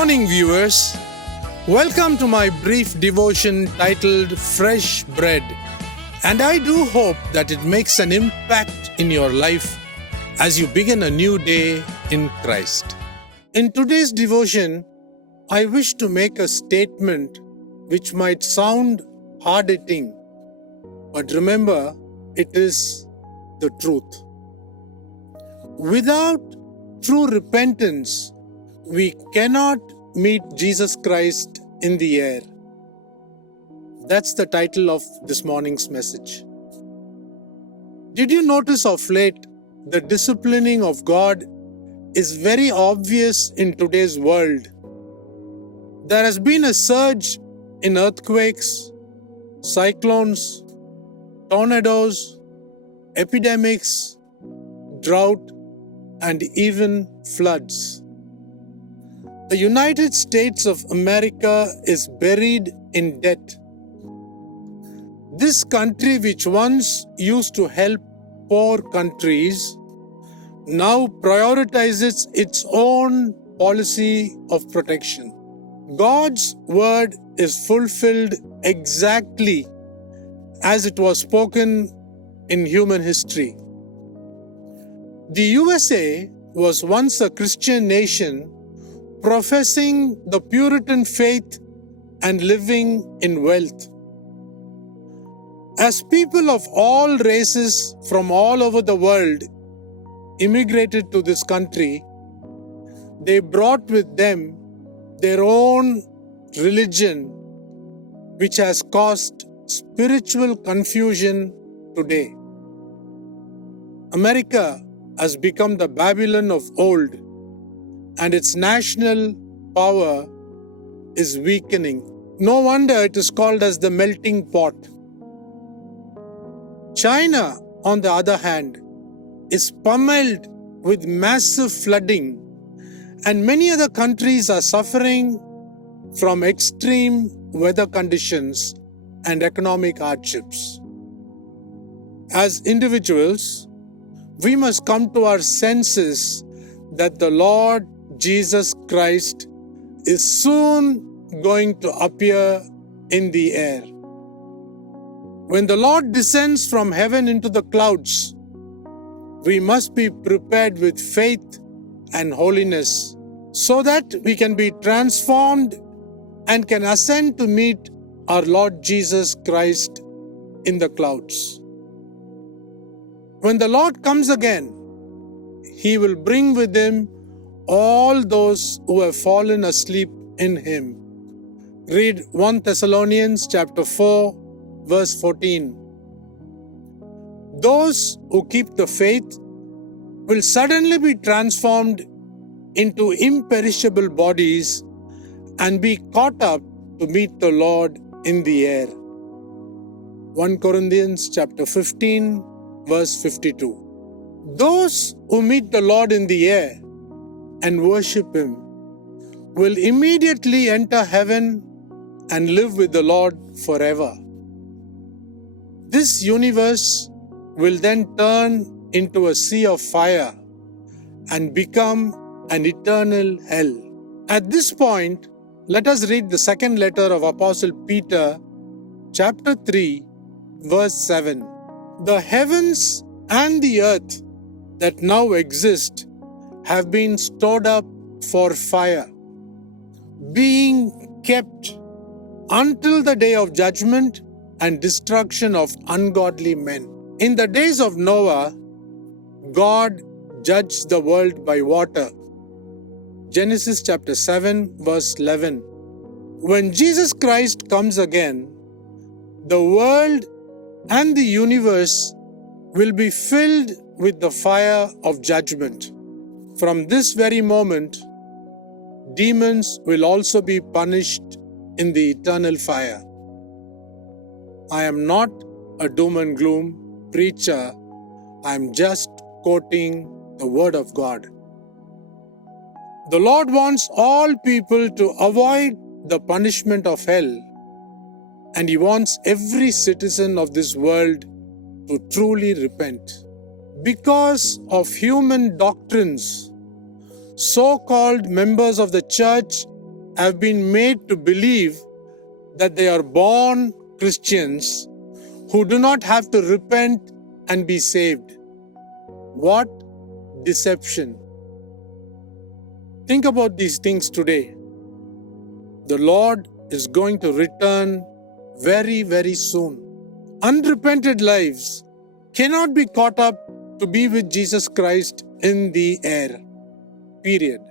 morning, viewers. Welcome to my brief devotion titled Fresh Bread. And I do hope that it makes an impact in your life as you begin a new day in Christ. In today's devotion, I wish to make a statement which might sound hard-hitting, but remember, it is the truth. Without true repentance, we cannot meet Jesus Christ in the air. That's the title of this morning's message. Did you notice of late the disciplining of God is very obvious in today's world? There has been a surge in earthquakes, cyclones, tornadoes, epidemics, drought, and even floods. The United States of America is buried in debt. This country, which once used to help poor countries, now prioritizes its own policy of protection. God's word is fulfilled exactly as it was spoken in human history. The USA was once a Christian nation professing the Puritan faith and living in wealth. As people of all races from all over the world immigrated to this country, they brought with them their own religion, which has caused spiritual confusion today. America has become the Babylon of old, and its national power is weakening. No wonder it is called as the melting pot. China, on the other hand, is pummeled with massive flooding, and many other countries are suffering from extreme weather conditions and economic hardships. As individuals, we must come to our senses that the Lord Jesus Christ is soon going to appear in the air. When the Lord descends from heaven into the clouds, we must be prepared with faith and holiness so that we can be transformed and can ascend to meet our Lord Jesus Christ in the clouds. When the Lord comes again, He will bring with Him all those who have fallen asleep in Him. Read 1 Thessalonians chapter 4, verse 14. Those who keep the faith will suddenly be transformed into imperishable bodies and be caught up to meet the Lord in the air. 1 Corinthians chapter 15, verse 52. Those who meet the Lord in the air and worship Him will immediately enter heaven and live with the Lord forever. This universe will then turn into a sea of fire and become an eternal hell. At this point, let us read the second letter of Apostle Peter, chapter 3, verse 7. The heavens and the earth that now exist have been stored up for fire, being kept until the day of judgment and destruction of ungodly men. In the days of Noah, God judged the world by water. Genesis chapter 7, verse 11. When Jesus Christ comes again, the world and the universe will be filled with the fire of judgment. From this very moment, demons will also be punished in the eternal fire. I am not a doom and gloom preacher. I am just quoting the Word of God. The Lord wants all people to avoid the punishment of hell, and He wants every citizen of this world to truly repent. Because of human doctrines, so-called members of the church have been made to believe that they are born Christians who do not have to repent and be saved. What deception! Think about these things today. The Lord is going to return very, very soon. Unrepented lives cannot be caught up to be with Jesus Christ in the air. Period.